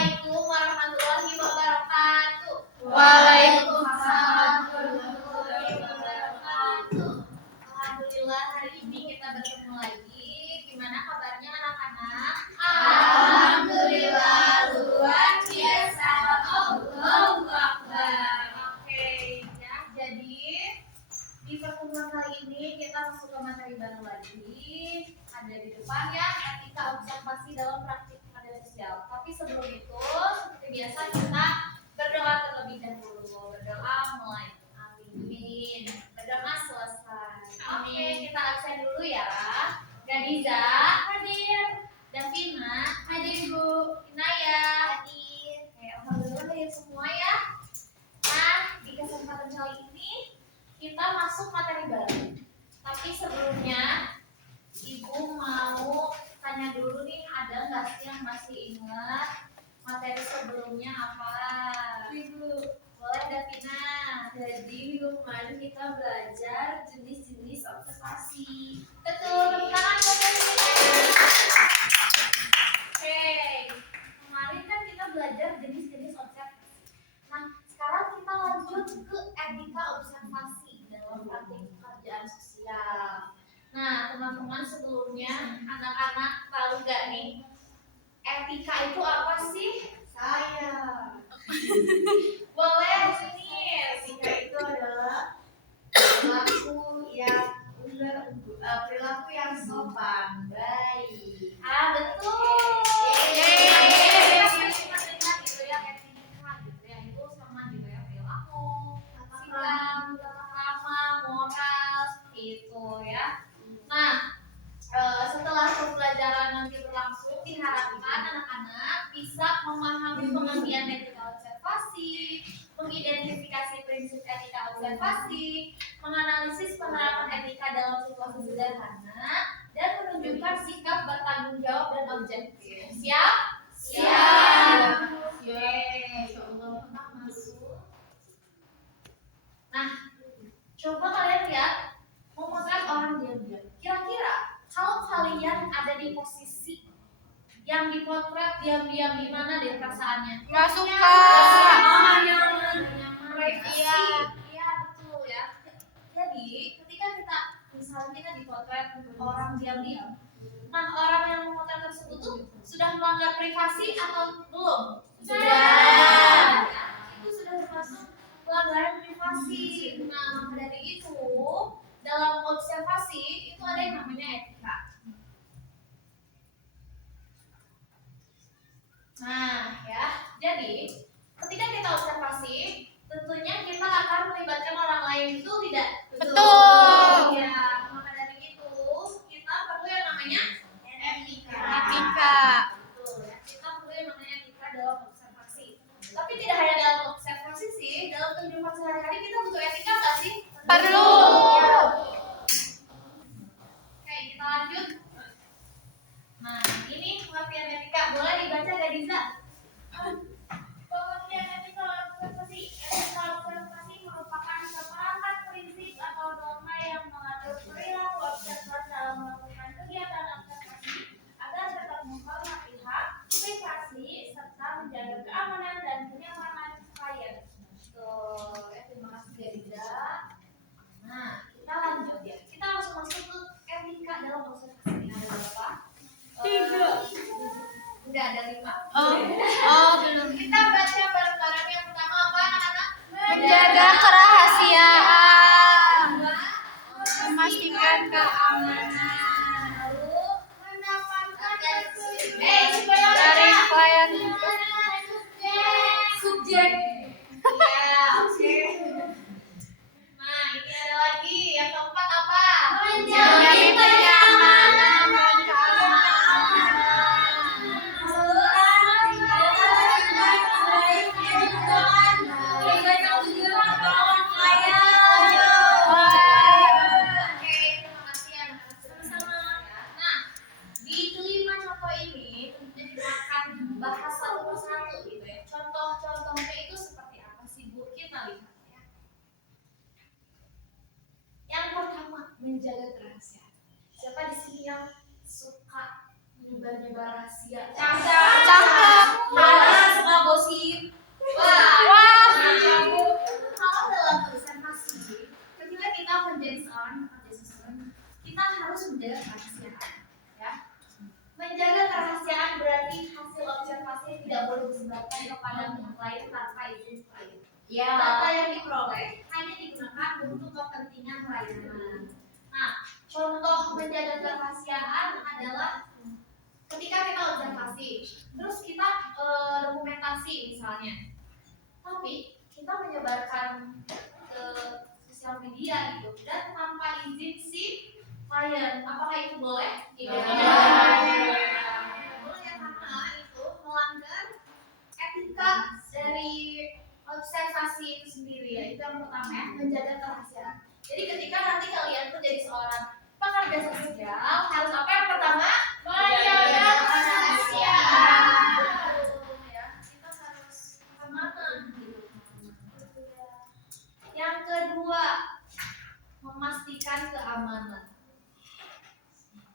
Assalamualaikum warahmatullahi wabarakatuh. Waalaikumsalam warahmatullahi wabarakatuh. Alhamdulillah hari ini kita bertemu lagi. Gimana kabarnya anak-anak? Alhamdulillah luar biasa. Allahu Akbar. Oke, ya. Jadi di pertemuan kali ini kita masuk ke materi baru lagi. Ada di depan ya, etika observasi dalam praktik pengajaran sosial. Tapi sebelum itu, seperti biasa kita berdoa terlebih dahulu. Berdoa mulai. Amin. Berdoa selesai. Oke, kita absen dulu ya. Gadiza hadir. Davina hadir Bu. Inaya hadir. Oke, alhamdulillah hadir semua ya. Nah, di kesempatan kali ini kita masuk materi baru. Tapi sebelumnya Ibu mau tanya dulu nih, ada nggak sih yang masih ingat materi sebelumnya apa? Ibu, Boleh Davina. jadi minggu kemarin kita belajar jenis-jenis observasi. Betul, tangan dari Oke, kemarin kan kita belajar jenis-jenis observasi. Nah, sekarang kita lanjut ke etika observasi dalam praktik pekerjaan sosial. Nah, teman-teman sebelumnya anak-anak tahu nggak nih etika itu apa sih? Saya. Boleh sini. Etika itu adalah perilaku yang sopan, baik. Betul. Yeay. Kita gitu ya, etika gitu ya, itu sama gitu ya, perilaku, sikap, tata krama, moral, seperti itu ya. Nah, setelah pembelajaran nanti berlangsung, diharapkan anak-anak bisa memahami pengertian etika observasi, mengidentifikasi prinsip etika observasi, menganalisis penerapan etika dalam situasi sederhana, dan menunjukkan sikap bertanggung jawab dan objektif. Siap? Siap. Oke. Masuk. Nah, coba kalian lihat, memotret orang diam-diam. Kira-kira kalau kalian ada di posisi yang dipotret diam-diam, gimana deh perasaannya? Nggak suka. Privacy. Iya. Iya, betul ya. Jadi, ketika kita misalnya kita dipotret orang diam-diam, nah orang yang memotret tersebut tuh sudah melanggar privasi atau belum? Sudah. Itu sudah termasuk pelanggaran privasi. Nah, maka dari itu dalam observasi itu ada yang namanya etika. Nah, ya. Jadi, ketika kita observasi, tentunya kita akan melibatkan orang lain, itu tidak? Betul. Ya, maka dari itu kita perlu yang namanya etika. Etika. Betul ya. Kita perlu yang namanya etika dalam observasi. Tapi tidak hanya dalam observasi sih, dalam kehidupan sehari-hari kita butuh etika nggak sih? Perlu. Ya. Oke, kita lanjut. Nah, ini pengertian etika. Boleh dibaca gak, Diza? Pengertian etika observasi. Etika observasi merupakan seperangkat prinsip atau norma yang mengatur perilaku observer dalam melakukan kegiatan observasi agar tetap menghormati hak, privasi, serta menjaga keamanan dan kenyamanan klien. Tuh, ya, terima kasih Diza. Nah, kita lanjut ya. Kita langsung masuk ke etika dalam observasi. Ada berapa? 3. Enggak, ada 5. Belum. Kita baca bareng-bareng. Yang pertama apa, anak-anak? Menjaga kerahasiaan. Kedua, Memastikan keamanan. lalu mendapatkan subjek. Dari klien. Subjek. Ya, oke. Nah, ini ada lagi. Yang keempat apa? Menjamin kenyamanan dan keamanan. Bahas satu persatu gitu ya. Contoh-contohnya itu seperti apa sih Bu? Kita lihat ya. Yang pertama, menjaga kerahasiaan. Siapa di sini yang suka menyebar-nyebar rahasia? Cakep. observasi tidak boleh disebarkan kepada pihak lain tanpa izin klien. Ya. Data yang diperoleh hanya digunakan untuk kepentingan pelayanan. Nah, contoh menjaga kerahasiaan adalah ketika kita observasi, terus kita dokumentasi misalnya, tapi kita menyebarkan ke sosial media gitu dan tanpa izin si klien, apakah itu boleh? Tidak boleh. Boleh ya, karena itu melanggar etika dari observasi itu sendiri ya. Itu yang pertama ya, menjaga kerahasiaan. Jadi ketika nanti kalian menjadi seorang pekerja sosial, harus apa yang pertama? Menjaga kerahasiaan. Ya, kita harus amanah gitu. Yang kedua, memastikan keamanan.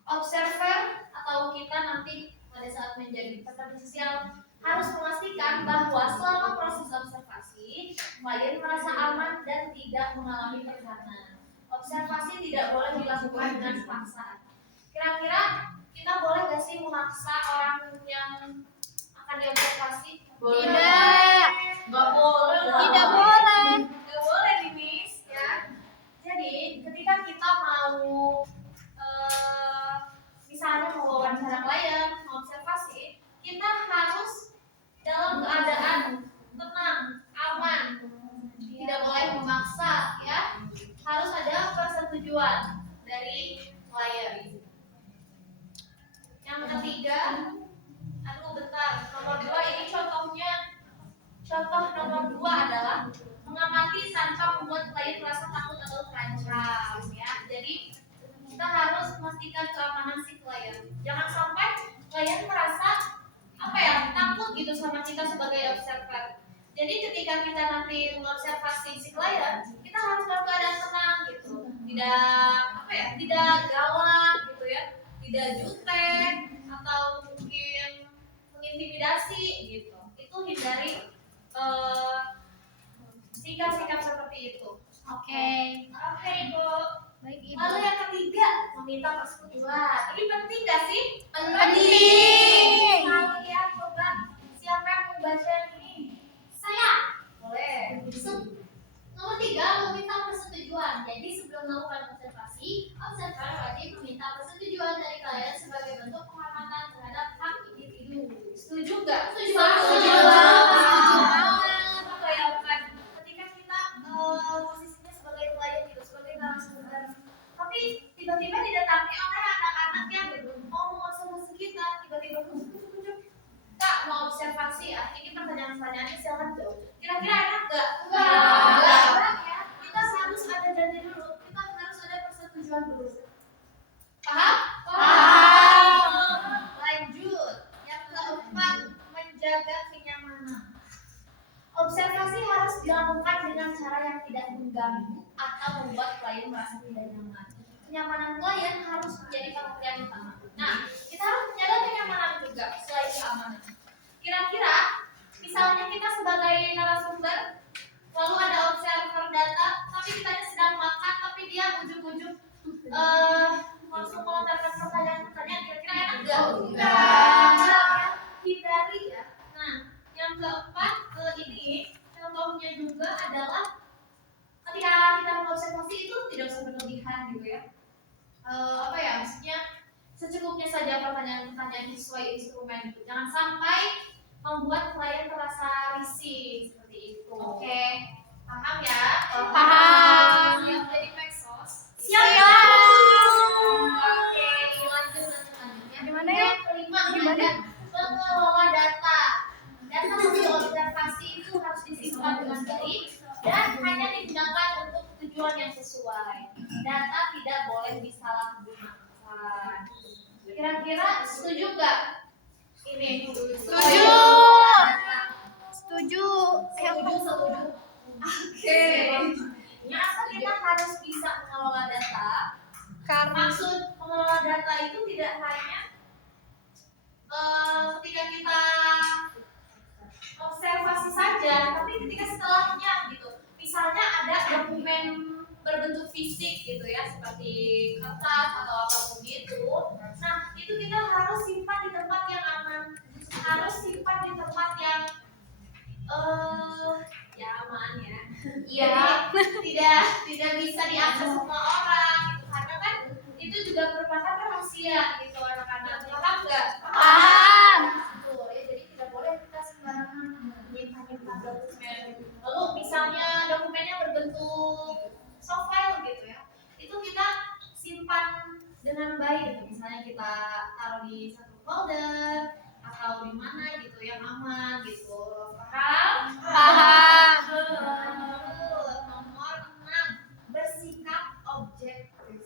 Observer atau kita nanti pada saat menjadi pekerja sosial harus memastikan bahwa selama proses observasi klien merasa aman dan tidak mengalami tekanan. Observasi tidak boleh dilakukan dengan paksaan. Kira-kira kita boleh gak sih memaksa orang yang akan diobservasi? Tidak. Nggak boleh. Tidak boleh. Nggak boleh nih, Miss, ya. Jadi ketika kita mau misalnya mau wawancara klien, mau observasi, kita harus dalam keadaan tenang, aman, tidak boleh memaksa, ya. Harus ada persetujuan dari klien. Yang ketiga, nomor 2 ini contohnya. Contoh nomor 2 adalah mengamati tanpa membuat klien merasa takut atau terancam, ya. Jadi kita harus memastikan keamanan si klien. Jangan sampai klien merasa takut gitu sama kita sebagai observer. Jadi ketika kita nanti mengobservasi si klien, kita harus dalam keadaan tenang gitu. Tidak galak gitu ya. Tidak jutek atau mungkin mengintimidasi gitu. Itu hindari sikap-sikap seperti itu. Oke, Ibu. Baik, Ibu. Lalu yang ketiga, meminta persetujuan. Ini penting gak sih? Penting. Kalian coba, siapa yang mau baca ini? Saya. Boleh. Nomor 3, meminta persetujuan. Jadi sebelum melakukan observasi, observer wajib meminta persetujuan dari klien sebagai bentuk penghormatan terhadap hak individu. Setuju nggak? Setuju banget. Bayangkan ketika kita posisinya sebagai klien gitu, sebagai narasumber, tapi tiba-tiba didatangi oleh anak-anak yang mau mengobservasi kita, tiba-tiba Kak mau observasi ya, ini pertanyaan-pertanyaannya silakan jawab. Kira-kira enak nggak? Enggak. Ya. Kita harus ada janji dulu, kita harus ada persetujuan dulu. Paham? Lanjut. Yang keempat, menjaga kenyamanan. Observasi harus dilakukan dengan cara yang tidak mengganggu atau membuat klien merasa tidak nyaman. Kenyamanan klien harus menjadi perhatian utama. Nah, kita harus menjaga kenyamanan juga selain keamanan. Kira-kira, misalnya kita sebagai narasumber, lalu ada observer data, tapi kita sedang makan, tapi dia ujung-ujung langsung melontarkan pertanyaan-pertanyaan, kira-kira enak nggak? Enggak. Hindari ya. Nah, yang keempat ini contohnya juga adalah ketika kita mengobservasi itu tidak usah berlebihan gitu ya. Maksudnya secukupnya saja pertanyaan-pertanyaan sesuai instrumen itu. Jangan sampai membuat klien terasa risih seperti itu. Oke, paham ya? Paham. Siap jadi Maxos? Siap. Oke, lanjut. Gimana ya? Yang kelima ada pengelola data. Data hasil observasi itu harus disimpan dengan baik dan hanya digunakan untuk tujuan yang sesuai. Data tidak boleh disalahgunakan. Kira-kira setuju nggak? Ini Setuju. Setuju. Setuju. Oke. Kenapa kita harus bisa mengelola data? Karena Maksud mengelola data itu tidak hanya ketika kita observasi saja, tapi ketika setelahnya gitu. Misalnya ada dokumen berbentuk fisik gitu ya, seperti kertas atau apapun itu. Nah, itu kita harus simpan di tempat yang aman. harus simpan di tempat yang ya aman ya. Iya, tidak bisa diakses semua orang gitu. Karena kan itu juga merupakan rahasia gitu anak-anak. Paham nggak? Paham. Betul ya, jadi tidak boleh kita sembarangan menyimpan dokumen. Lalu misalnya dokumennya berbentuk soft file gitu ya, itu kita simpan dengan baik gitu. Misalnya kita taruh di satu folder atau di mana gitu yang aman gitu. Paham? Paham. Nomor 6, bersikap objektif.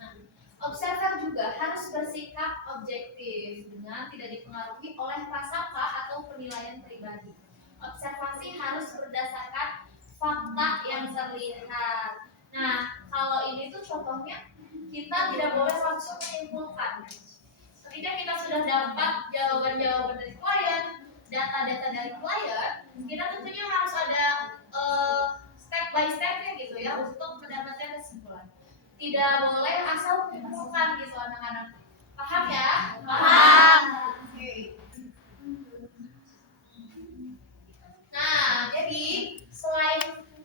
Nah, observer juga harus bersikap objektif dengan tidak dipengaruhi oleh prasangka atau penilaian pribadi. Observasi harus berdasarkan fakta yang terlihat. Nah, kalau ini tuh contohnya kita tidak boleh langsung menyimpulkan. Ketika kita sudah dapat jawaban-jawaban dari klien, data-data dari klien, kita tentunya harus ada step by stepnya gitu ya untuk mendapatkan kesimpulan. Tidak boleh asal menyimpulkan gitu anak-anak. Paham ya? Paham. Oke. Nah, jadi selain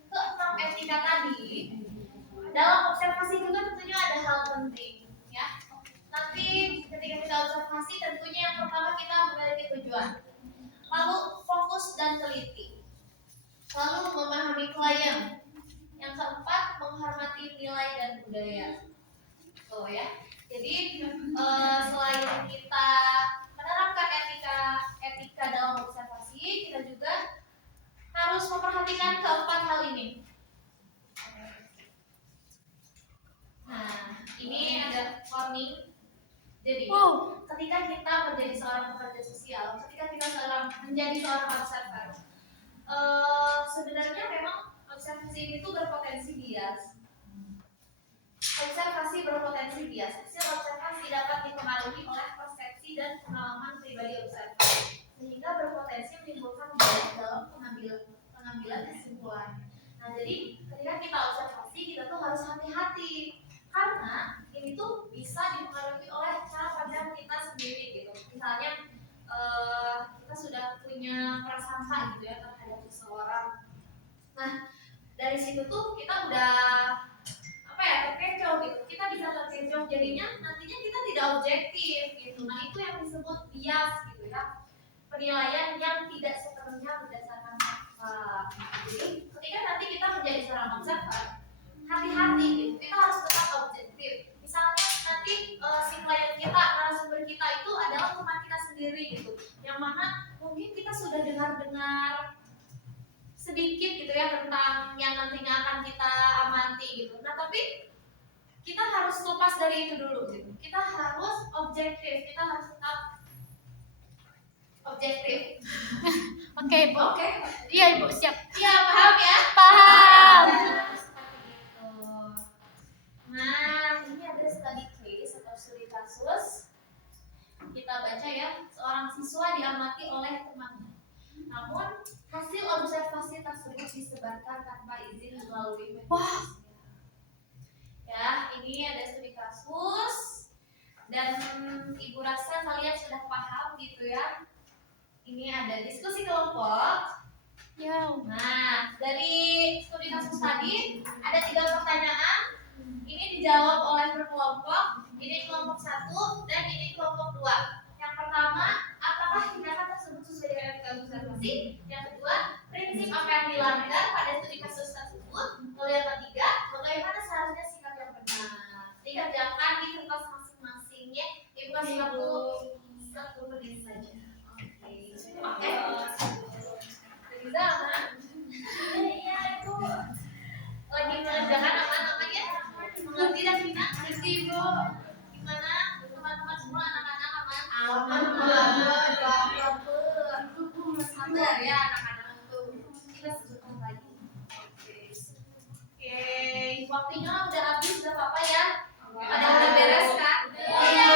keenam etika tadi, dalam observasi juga tentunya ada hal penting ya. Nanti ketika kita observasi tentunya yang pertama kita memiliki tujuan, lalu fokus dan teliti, lalu memahami klien, yang keempat menghormati nilai dan budaya. Oh ya, jadi selain kita menerapkan etika dalam observasi, kita juga harus memperhatikan keempat hal ini. Nah, ini ada warning. Jadi, ketika kita menjadi seorang pekerja sosial, ketika kita menjadi seorang observer, sebenarnya memang observasi itu berpotensi bias. Observasi berpotensi bias. Hasil observasi dapat dipengaruhi oleh persepsi dan pengalaman pribadi observer, sehingga berpotensi menimbulkan bias dalam pengambilan kesimpulan. Nah, jadi ketika kita observasi, kita tuh harus hati-hati. Karena ini tuh bisa dipengaruhi oleh cara pandang kita sendiri gitu. Misalnya kita sudah punya prasangka gitu ya terhadap seseorang. Nah, dari situ tuh kita udah terkecoh gitu. Kita bisa terkecoh, jadinya nantinya kita tidak objektif gitu. Nah, itu yang disebut bias gitu ya. Penilaian yang tidak sepenuhnya berdasarkan fakta. Jadi ketika nanti kita menjadi seorang observer, hati-hati gitu. Kita harus tetap objektif. Misalnya nanti si klien kita, narasumber kita itu adalah teman kita sendiri gitu. Yang mana mungkin kita sudah dengar-dengar sedikit gitu ya tentang yang nantinya akan kita amati gitu. Nah, tapi kita harus lepas dari itu dulu gitu. Kita harus objektif. Kita harus tetap objektif. Oke, Ibu. Oke. Iya, Ibu, siap. Iya, paham ya? Paham. Nah, ini ada study case atau studi kasus. Kita baca ya, seorang siswa diamati oleh temannya. Namun, hasil observasi tersebut disebarkan tanpa izin melalui media sosial. Ya, ini ada studi kasus. Dan Ibu rasa kalian sudah paham gitu ya. Ini ada diskusi kelompok. Nah, dari studi kasus tadi ada 3 pertanyaan. Ini dijawab oleh berkelompok. Ini kelompok 1 dan ini kelompok 2. Yang pertama, apakah tindakan tersebut sesuai dengan etika observasi? Yang kedua, prinsip apa yang dilanggar pada studi kasus tersebut? Lalu yang ketiga, bagaimana seharusnya sikap yang benar? Dikerjakan di kertas masing-masingnya. Ibu kasih waktu 1 menit saja. Oke. Riza, aman? Iya, Ibu. Lagi mengerjakan aman ya? Mengerti dan Vina? Mengerti, Ibu. Gimana? Teman-teman semua anak-anak aman? Aman. Sabar ya anak-anak tuh. Kita sebentar lagi. Oke. Waktunya udah habis, udah apa ya? Ada udah beres kan? Iya.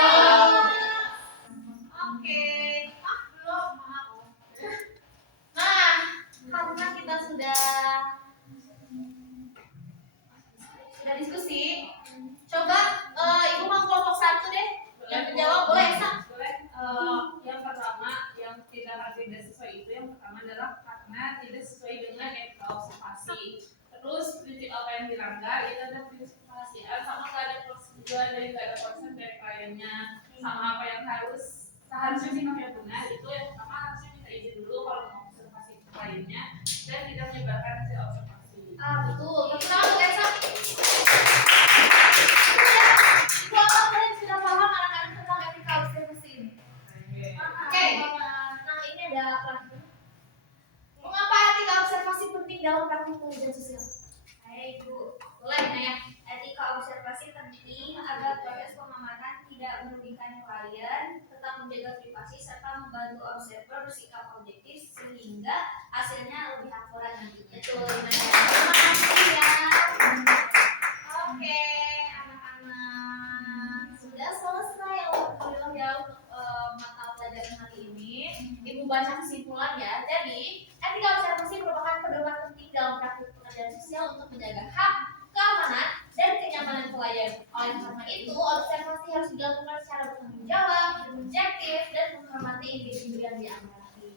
Oke. Belum, maaf. Nah, karena kita sudah diskusi, coba Ibu mau kelompok 1 deh. Yang menjawab boleh, Sa? Yang pertama, yang sesuai itu yang pertama adalah karena tidak sesuai dengan etika observasi. Terus prinsip apa yang dilanggar itu ada prinsip kerahasiaan, sama nggak ada persetujuan dari nggak ada konsent dari kliennya, sama apa yang seharusnya sifatnya benar itu yang pertama harusnya minta izin dulu kalau mau observasi ke kliennya dan tidak menyebarkan hasil observasi. Betul. Tepuk tangan untuk Elsa. Kalau kalian sudah paham anak-anak tentang etika observasi ini. Oke. Nah ini ada apa? Mengapa etika observasi penting dalam praktik penelitian sosial? Baik, Bu. Boleh, Naya. Etika observasi penting agar proses pengamatan tidak merugikan klien, tetap menjaga privasi serta membantu observer bersikap objektif sehingga hasilnya lebih akurat nantinya. Betul, Naya. Terima kasih ya. Oke, anak-anak. Sudah selesai alhamdulillah ya untuk mata pelajaran hari ini. Ibu baca kesimpulan ya. Jadi, etika observasi merupakan pedoman penting dalam praktik pekerjaan sosial untuk menjaga hak, keamanan, dan kenyamanan klien. Oleh karena itu, observasi harus dilakukan secara bertanggung jawab, objektif, dan menghormati individu yang diamati.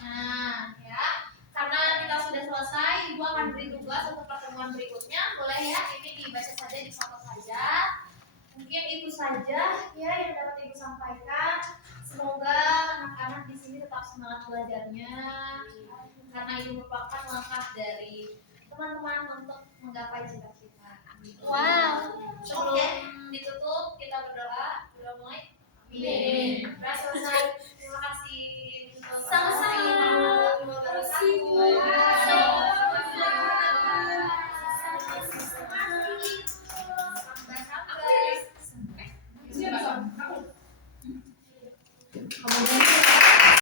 Nah, ya, karena kita sudah selesai, Ibu akan beri tugas untuk pertemuan berikutnya. Boleh ya, ini dibaca saja, difoto saja. Mungkin itu saja ya yang dapat Ibu sampaikan. Semoga anak-anak di sini tetap semangat belajarnya, karena ini merupakan langkah dari teman-teman untuk menggapai cita-cita. Wow. Sebelum ditutup, kita berdoa. Berdoa mulai. Amin. Sudah selesai. Terima kasih. Sama-sama. Terima kasih. Siapa? Aku. Kamu